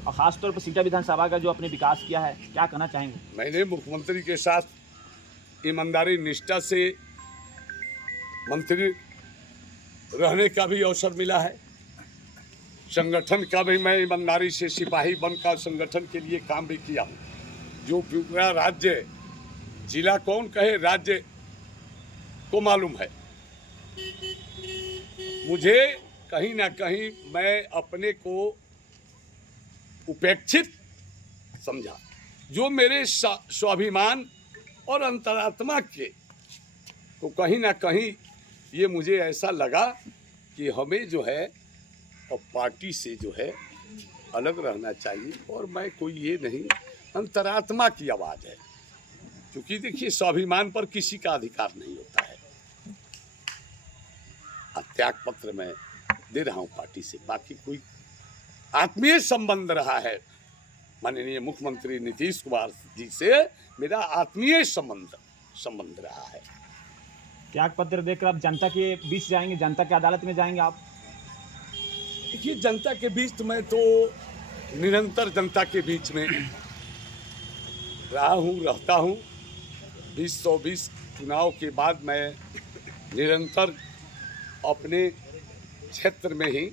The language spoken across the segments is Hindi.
और ख़ासतौर पर सिकटा विधानसभा का जो आपने विकास किया है, क्या कहना चाहेंगे? मैंने मुख्यमंत्री के साथ ईमानदारी निष्ठा से मंत्री रहने का भी अवसर मिला है। संगठन का भी मैं ईमानदारी से सिपाही बनकर संगठन के लिए काम भी किया हूँ। जो पूरा राज्य, जिला कौन कहे, राज्य को मालूम है। मुझे कहीं ना कहीं मैं अपने को उपेक्षित समझा, जो मेरे स्वाभिमान और अंतरात्मा के तो कहीं ना कहीं ये मुझे ऐसा लगा कि हमें जो है और पार्टी से जो है अलग रहना चाहिए। और मैं कोई ये नहीं, अंतरात्मा की आवाज़ है, क्योंकि देखिए स्वाभिमान पर किसी का अधिकार नहीं होता है। त्याग पत्र मैं दे रहा हूँ पार्टी से, बाकी कोई आत्मीय संबंध रहा है माननीय मुख्यमंत्री नीतीश कुमार जी से, मेरा आत्मीय संबंध रहा है। त्याग पत्र देकर आप जनता के बीच जाएंगे, जनता की अदालत में जाएंगे आप? देखिए जनता के बीच तो मैं तो निरंतर जनता के बीच में रहा हूँ, रहता हूँ। 2020 चुनाव के बाद मैं निरंतर अपने क्षेत्र में ही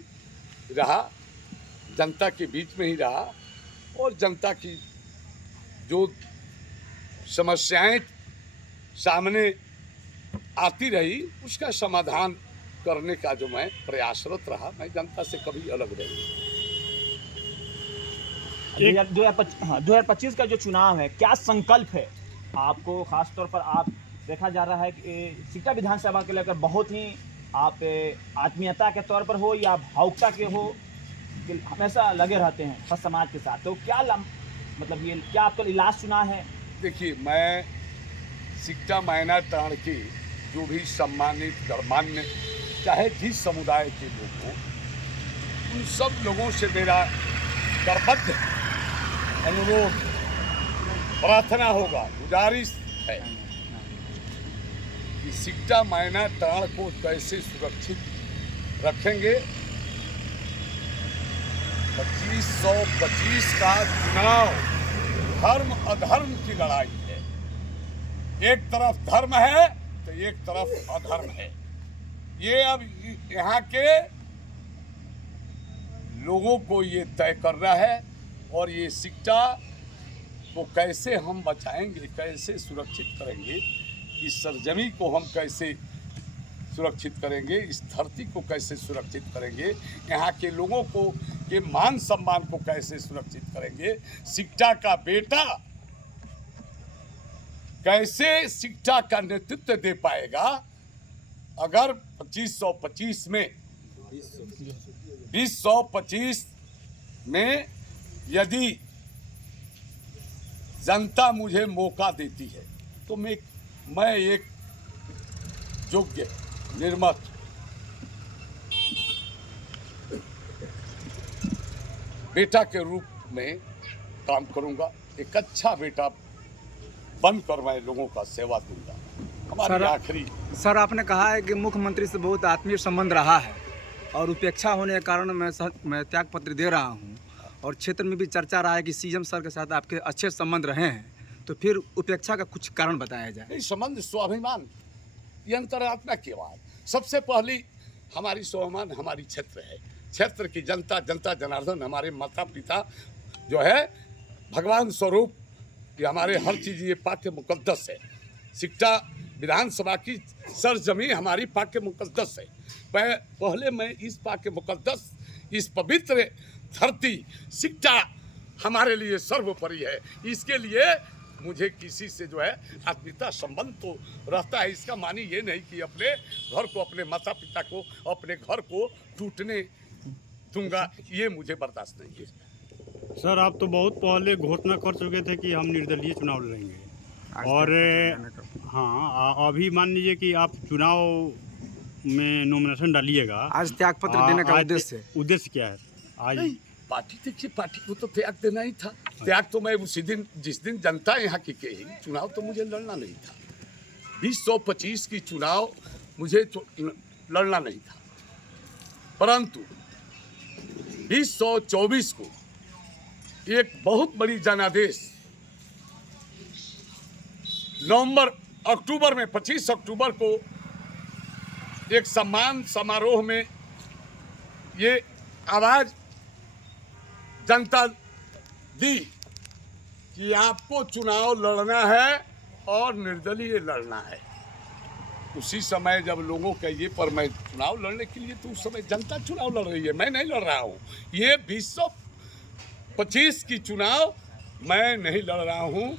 रहा, जनता के बीच में ही रहा, और जनता की जो समस्याएं सामने आती रही उसका समाधान करने का जो मैं प्रयासरत रहा। मैं जनता से कभी अलग नहीं। 2025 का जो चुनाव है, क्या संकल्प है आपको? खासतौर पर आप देखा जा रहा है कि सिकटा विधानसभा के लेकर बहुत ही आप आत्मीयता के तौर पर हो या भावुकता के हो, कि हमेशा लगे रहते हैं हर समाज के साथ, तो क्या मतलब ये क्या आपका इलाज चुना है? देखिए मैं सिकटा मैना टाण की जो भी सम्मानित गणमान्य चाहे जिस समुदाय के लोग हों, उन सब लोगों से मेरा करबद्ध अनुरोध प्रार्थना होगा, गुजारिश है कि सिकटा मैना टाण को कैसे सुरक्षित रखेंगे। 2525 का चुनाव धर्म अधर्म की लड़ाई है। एक तरफ धर्म है तो एक तरफ अधर्म है। ये अब यहाँ के लोगों को ये तय करना है, और ये सिकटा को कैसे हम बचाएंगे, कैसे सुरक्षित करेंगे, इस सरजमी को हम कैसे सुरक्षित करेंगे, इस धरती को कैसे सुरक्षित करेंगे, यहाँ के लोगों को के मान सम्मान को कैसे सुरक्षित करेंगे, सिकटा का बेटा कैसे सिकटा का नेतृत्व दे पाएगा। अगर 2025 में यदि जनता मुझे मौका देती है तो मैं एक योग्य, निर्मत, बेटा के रूप में काम करूंगा। एक अच्छा बेटा बनकर मैं लोगों का सेवा दूंगा। हमारी आखिरी सर, आपने कहा है कि मुख्यमंत्री से बहुत आत्मीय संबंध रहा है और उपेक्षा होने के कारण मैं त्याग पत्र दे रहा हूं, और क्षेत्र में भी चर्चा रहा है कि सीएम सर के साथ आपके अच्छे संबंध रहे हैं, तो फिर उपेक्षा का कुछ कारण बताया जाए। नहीं, संबंध स्वाभिमान, ये अंतरात्मा की बात। सबसे पहली हमारी स्वाभिमान हमारी क्षेत्र है, क्षेत्र की जनता, जनता जनार्दन, हमारे माता पिता जो है भगवान स्वरूप, ये हमारे हर चीज़, ये पाक्य मुकद्दस है। सिकटा विधानसभा की सरजमी हमारी पाक्य मुकद्दस है। पहले मैं इस पाक्य मुकद्दस, इस पवित्र धरती सिकटा हमारे लिए सर्वोपरि है। इसके लिए मुझे किसी से जो है आत्मीयता संबंध तो रहता है। इसका मानी ये नहीं कि अपने घर को, अपने माता पिता को, अपने घर को टूटने दूंगा, ये मुझे बर्दाश्त नहीं है। सर, आप तो बहुत पहले घोषणा कर चुके थे कि हम निर्दलीय चुनाव लड़ेंगे, और हाँ, अभी मान लीजिए कि आप चुनाव में नॉमिनेशन डालिएगा। आज त्याग पत्र देने का उद्देश्य क्या है? आज पार्टी, देखिए पार्टी को तो त्याग देना ही था। त्याग तो मैं उसी दिन, जिस दिन जनता यहाँ की कही, चुनाव तो मुझे लड़ना नहीं था। 2025 की चुनाव मुझे तो लड़ना नहीं था, परंतु 2024 को एक बहुत बड़ी जनादेश अक्टूबर में 25 अक्टूबर को एक सम्मान समारोह में ये आवाज जनता दी कि आपको चुनाव लड़ना है और निर्दलीय लड़ना है। उसी समय जब लोगों का ये पर मैं चुनाव लड़ने के लिए, तो उस समय जनता चुनाव लड़ रही है, मैं नहीं लड़ रहा हूँ। ये 2025 की चुनाव मैं नहीं लड़ रहा हूँ।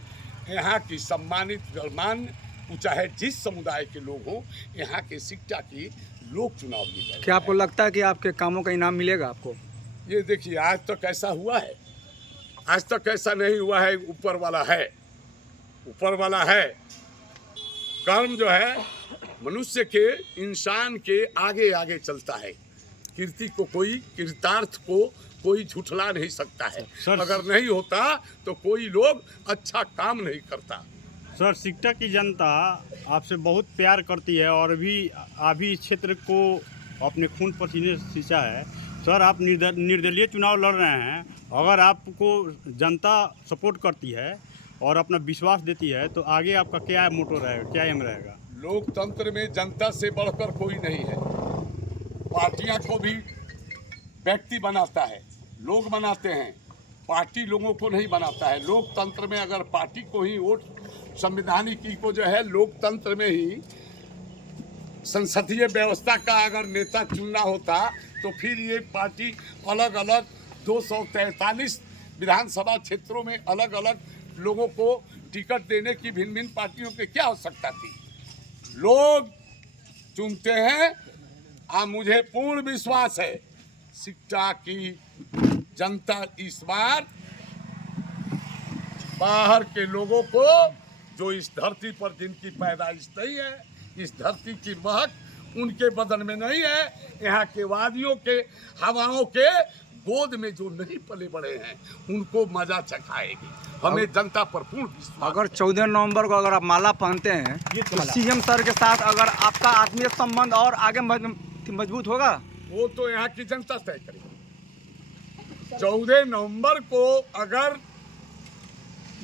यहाँ की सम्मानित गणमान्य, चाहे जिस समुदाय के लोग हों, यहाँ के सिक्टा की लोग चुनाव भी लड़ रहे हैं। क्या आपको लगता है कि आपके कामों का इनाम मिलेगा आपको? ये देखिए, आज तक ऐसा हुआ है? आज तक ऐसा नहीं हुआ है। ऊपर वाला है, ऊपर वाला है। कर्म जो है मनुष्य के, इंसान के आगे आगे चलता है। कीर्ति को कोई, कीर्तार्थ को कोई झुठला नहीं सकता है। सर, अगर नहीं होता तो कोई लोग अच्छा काम नहीं करता। सर, सिकटा की जनता आपसे बहुत प्यार करती है और अभी इस क्षेत्र को अपने खून पसीने से सींचा है। सर, आप निर्दलीय चुनाव लड़ रहे हैं। अगर आपको जनता सपोर्ट करती है और अपना विश्वास देती है, तो आगे आपका क्या मोटो रहेगा, क्या एम रहेगा? लोकतंत्र में जनता से बढ़कर कोई नहीं है। पार्टियां को भी व्यक्ति बनाता है, लोग बनाते हैं। पार्टी लोगों को नहीं बनाता है। लोकतंत्र में अगर पार्टी को ही वोट, संवैधानिकी को जो है लोकतंत्र में ही संसदीय व्यवस्था का अगर नेता चुनना होता, तो फिर ये पार्टी अलग अलग 243 विधानसभा क्षेत्रों में अलग अलग लोगों को टिकट देने की भिन्न भिन्न पार्टियों की क्या आवश्यकता थी? लोग चुनते हैं। मुझे पूर्ण विश्वास है सिकटा की जनता इस बार बाहर के लोगों को, जो इस धरती पर जिनकी पैदाइश नहीं है, इस धरती की महक उनके बदन में नहीं है, यहाँ के वादियों के, हवाओं के गोद में जो नहीं पले बड़े हैं, उनको मजा चखाएगी। हमें जनता पर पूर्ण विश्वास। अगर 14 नवंबर को अगर आप माला पहनते हैं, तो सीएम सर के साथ अगर आपका आत्मीय संबंध और आगे मजबूत होगा? वो तो यहाँ की जनता तय करेगी। 14 नवंबर को अगर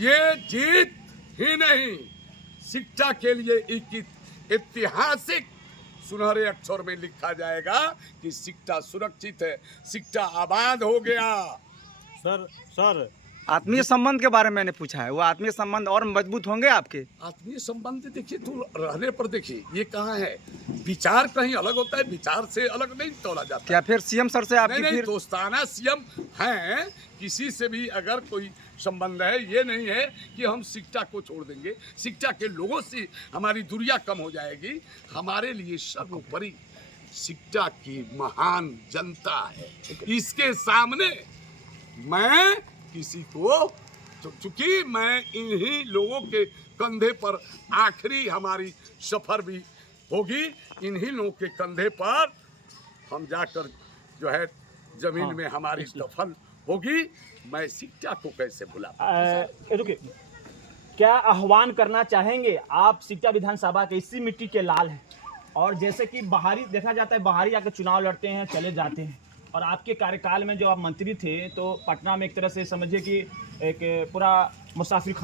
ये जीत ही नहीं, सिकटा के लिए एक ऐतिहासिक सुनहरे अक्षर में लिखा जाएगा कि सिकटा सुरक्षित है, सिकटा आबाद हो गया। सर, आत्मीय संबंध के बारे में मैंने पूछा है, वो आत्मीय संबंध और मजबूत होंगे आपके? आत्मीय संबंध देखिए, तो रहने पर देखिए, ये कहाँ है? विचार कहीं अलग होता है, विचार से अलग नहीं तोला जाता। क्या फिर सीएम सर से आपकी नहीं, फिर दोस्ताना सीएम हैं। किसी से भी अगर कोई संबंध है, ये नहीं है कि हम सिकटा को छोड़ देंगे। सिकटा के लोगों से हमारी दूरियां कम हो जाएगी। हमारे लिए सर्वोपरि सिकटा की महान जनता है। इसके सामने मैं किसी को, चूंकि मैं इन्हीं लोगों के कंधे पर आखिरी हमारी सफर भी होगी, इन्हीं लोगों के कंधे पर हम जाकर जो है जमीन में हमारी दफन होगी। मैं सिकटा को कैसे भुला? रुकिए, क्या आह्वान करना चाहेंगे आप? सिकटा विधानसभा के इसी मिट्टी के लाल हैं, और जैसे कि बाहरी देखा जाता है, बाहरी आकर चुनाव लड़ते हैं, चले जाते हैं। और आपके कार्यकाल में जो आप मंत्री थे, तो पटना में एक तरह से समझिए कि एक पूरा मुसाफिर खाना